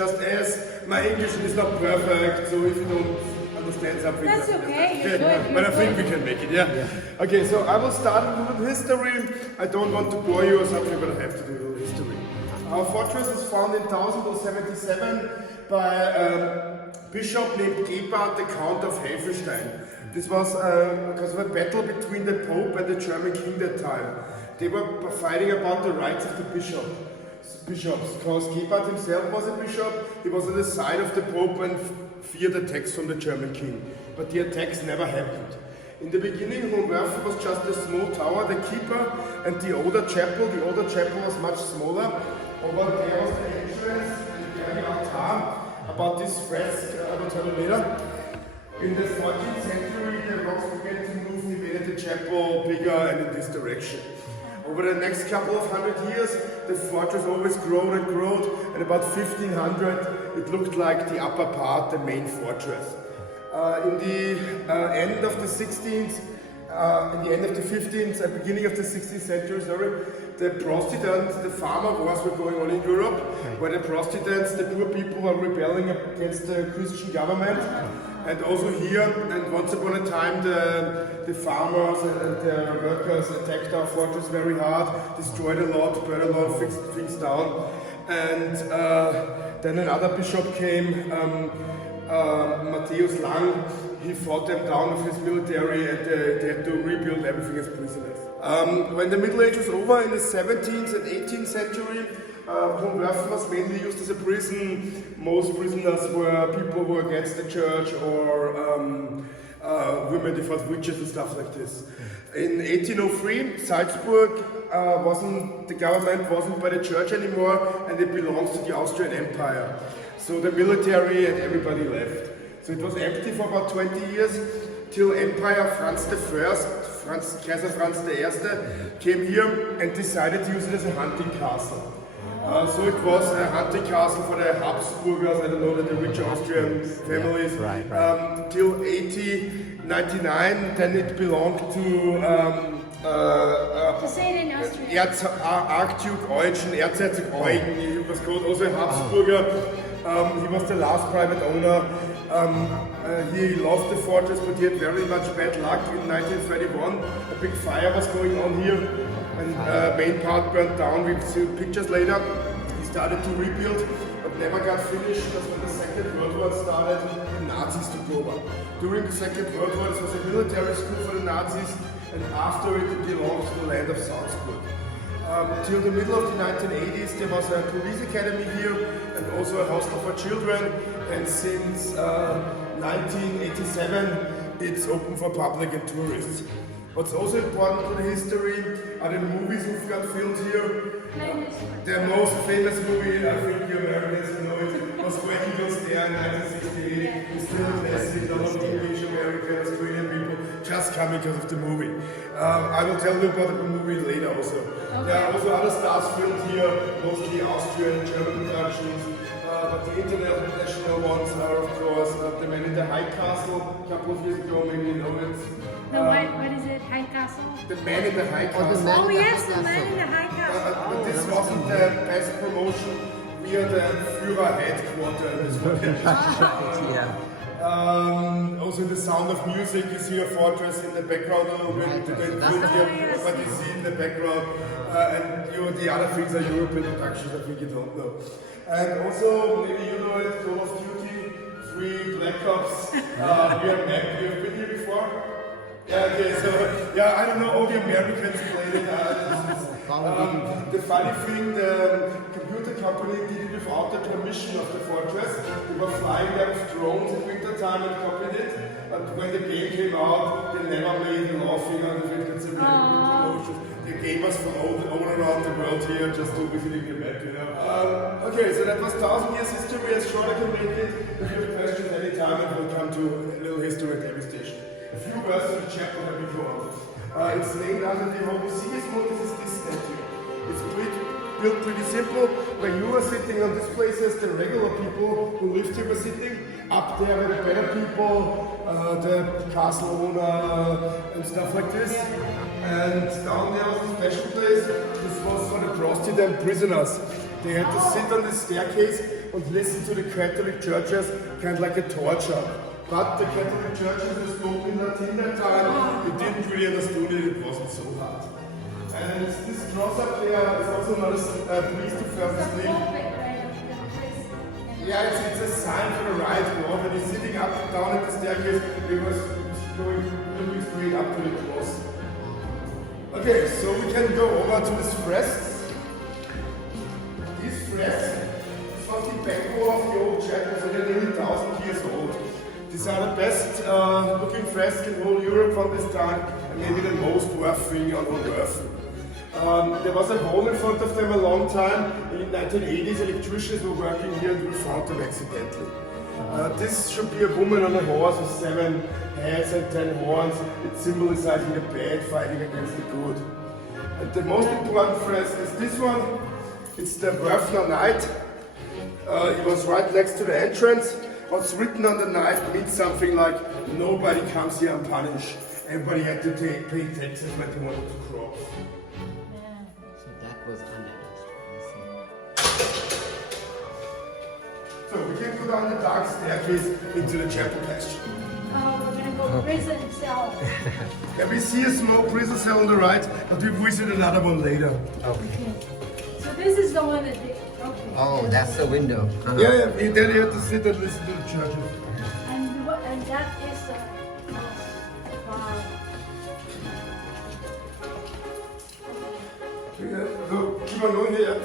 just ask. My English is not perfect, so if you don't understand something, that's okay. but I think we can make it. Yeah. Okay, so I will start with history. I don't want to bore you or something, but I have to do the history. Our fortress was founded in 1077 by a bishop named Gebhard, the Count of Helfenstein. This was because of a battle between the Pope and the German king that time. They were fighting about the rights of the bishops. Because Gebhard himself was a bishop, he was on the side of the Pope and feared attacks from the German king. But the attacks never happened. In the beginning, Hohenwerfen was just a small tower, the keeper, and the older chapel. The older chapel was much smaller. Over there was the entrance and the altar. About this fresk, I will tell you later. In the 14th century, the rocks began to move, they made the chapel bigger and in this direction. Over the next couple of hundred years, the fortress always growed and growed, and about 1500, it looked like the upper part, the main fortress. In the end of the 16th, in the end of the 15th and beginning of the 16th century, the Protestants, the farmer wars were going on in Europe, where the Protestants, the poor people, were rebelling against the Christian government. And also here, and once upon a time, the farmers and the workers attacked our fortress very hard, destroyed a lot, burned a lot of things down. And then another bishop came, Matthäus Lang. He fought them down with his military, and they had to rebuild everything as prisoners. When the Middle Age was over in the 17th and 18th century, Hohenwerfen was mainly used as a prison. Most prisoners were people who were against the church or women who fought witches and stuff like this. In 1803, Salzburg the government wasn't by the church anymore, and it belongs to the Austrian Empire. So the military and everybody left. So it was empty for about 20 years, till Empire Franz I, Kaiser Franz I, came here and decided to use it as a hunting castle. So it was a hunting castle for the Habsburgers, I don't know, the rich Austrian families, till 1899. Then it belonged to say it in Austria. Archduke Eugen, Erzherzog Eugen, he was called also a Habsburger. He was the last private owner. He loved the fortress, but he had very much bad luck. In 1931, a big fire was going on here, and main part burned down. We'll see pictures later. He started to rebuild, but never got finished because when the Second World War started, the Nazis took over. During the Second World War, this was a military school for the Nazis, and after it belonged to the land of Salzburg. Till the middle of the 1980s, there was a police academy here and also a hostel for children, and since 1987 it's open for public and tourists. What's also important to the history are the movies who got filmed here. The most famous movie, I think you Americans know it, was Where Eagles Dare in 1968. It's still a classic, a lot of English, American, Australian people just come because of the movie. I will tell you about the movie later also. Okay. There are also other stars filmed here, mostly Austrian, German productions. But the international ones are, of course, The Man in the High Castle, a couple of years ago, maybe you know it. What is it? High Castle? The Man in the High Castle. Oh yes, The Man in the High Castle. But this wasn't the best promotion. We are the Führer headquarters. Also, the Sound of Music is here, Fortress in the background a little bit. But you see in the background. And the other things are European productions, I think you don't know. And also, maybe you know it, Call of Duty, 3 Black Ops. We have been here before. Yeah, okay, so, yeah, I don't know, all the Americans played it. The funny thing, the computer company did it without the permission of the fortress. They were flying there with drones in winter time and copied it. But when the game came out, they never made a laughing out of it. It's a really good promotion. The gamers from all around the world here just to visiting the map, you know. Okay, so that was 1,000 years history, as short I can make it. If you have questions anytime, and we'll come to a little history at every station. A few words to the chapel that we go on. It's named after the Homozygousmund. This is this statue. It's built pretty simple. Where you are sitting on these places, the regular people who lived here were sitting. Up there were the better people, the castle owner and stuff like this. And down there was a special place. This was for the Protestant prisoners. They had to sit on the staircase and listen to the Catholic churches, kind of like a torture. But the Catholic churches were spoken Latin that time, you didn't really understand it, it wasn't so hard. And this cross up there is also not a priest who fell asleep. Yeah, it's a sign for the right wall. When he's sitting up and down at the staircase, he was going really straight up to the cross. Okay, so we can go over to this fresks. These fresks is from the back wall of the old chapel, so they're nearly 1,000 years old. These are the best looking fresks in whole Europe from this time, and maybe the most worth thing on Hohenwerfen. There was a hole in front of them a long time. In the 1980s, electricians were working here and we found them accidentally. This should be a woman on a horse with 7 heads and 10 horns. It's symbolizing the bad fighting against the good. And the most important fresk is this one. It's the Werfner Knight. It was right next to the entrance. What's written on the knife means something like, nobody comes here unpunished. Everybody had to pay taxes when they wanted to cross. Was under. So we can go down the dark staircase into the chapel passage. We're gonna go prison cell. Yeah, we see a small prison cell on the right, but we visit another one later. Okay. So this is the one that they. Okay. Oh, that's the window. Yeah, and then you have to sit and listen to the churches. And that is wow. So keep on going here.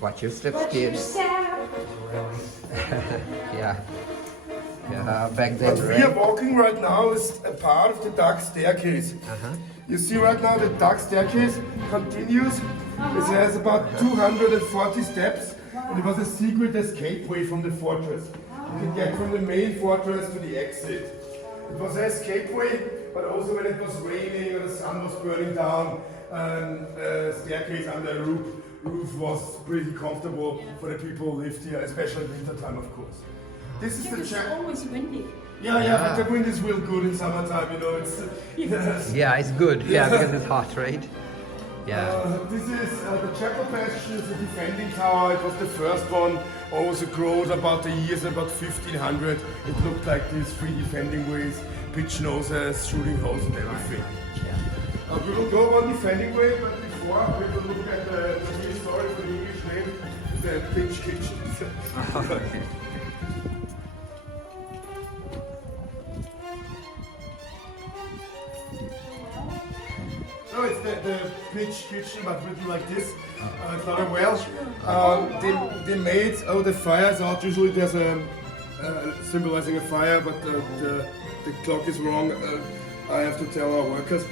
Watch your steps, Watch kids. yourself. Yeah. Yeah, back then. What we are walking right now is a part of the dark staircase. You see right now the dark staircase continues. It has about 240 steps. And it was a secret escape way from the fortress. You can get from the main fortress to the exit. It was an escape way, but also when it was raining or the sun was burning down, the staircase under the roof was pretty comfortable for the people who lived here, especially in winter time, of course. This is the It's always windy. Yeah, but the wind is real good in summertime, you know. It's Yeah, it's good. Yeah, because it's hot, right? Yeah. This is the chapel passage is a defending tower. It was the first one, also grown about the years, about 1500. It looked like these 3 defending ways, pitch noses, shooting holes and everything. We will go on defending way, but before we will look at the real story for the English name, the pitch kitchen. Okay. No, it's the pitch kitchen, but written like this. It's not a Welsh. They made the fires out. Usually there's a symbolizing a fire, but the clock is wrong. I have to tell our workers.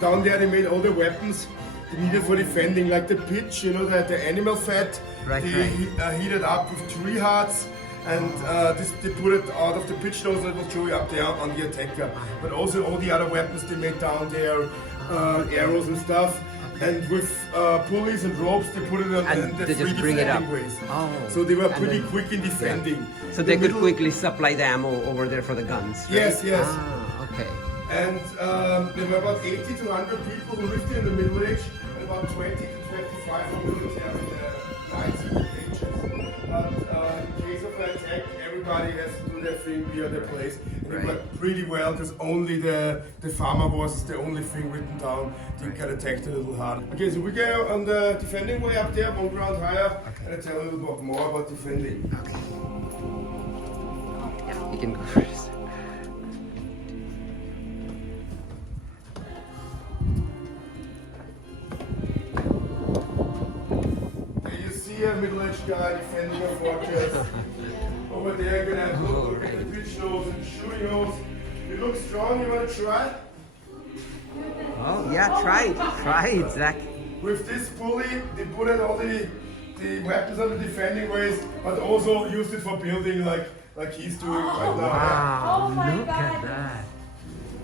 Down there they made all the weapons they needed for defending, like the pitch, you know, the animal fat. Right, they heated up with tree hearts. And they put it out of the pitch nose and it will show you up there on the attacker. But also all the other weapons they made down there, arrows and stuff. And with pulleys and ropes, they put it on And the they 3 just bring it up. defending ways. Oh. So they were And pretty then- quick in defending. Yeah. So they could quickly supply the ammo over there for the guns, right? Yes, yes. Ah, okay. And there were about 80 to 100 people who lived here in the Middle Age, and about 20 to 25 who lived here in the 19th ages. But in case of an attack, everybody has to do their thing via their place. And it worked pretty well because only the farmer was the only thing written down. You get attacked a little hard. Okay, so we go on the defending way up there, 1 ground higher, and I tell a little bit more about defending. Okay. Yeah, you can go first. You see a middle-aged guy defending a fortress. Over there, you're gonna have a look at the pitch nose and shooting nose. You look strong, you wanna try? Oh, yeah, try it, Zach. With this pulley, they put in all the weapons on the defending ways, but also used it for building like he's doing right now. Wow, Oh my look at God. that.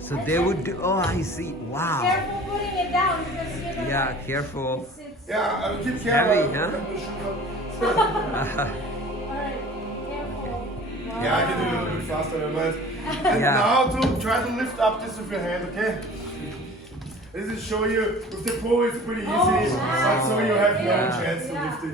So they would do, oh, I see, wow. Careful putting it down because you're gonna. Yeah, careful. Yeah, I'll keep Heavy, careful. huh? Alright, careful. Yeah, I can do it a little bit faster than that. And Yeah. now try to lift up this with your hand, okay? This is show you with the pole it's pretty easy, Oh, wow. but so you have no Yeah. chance to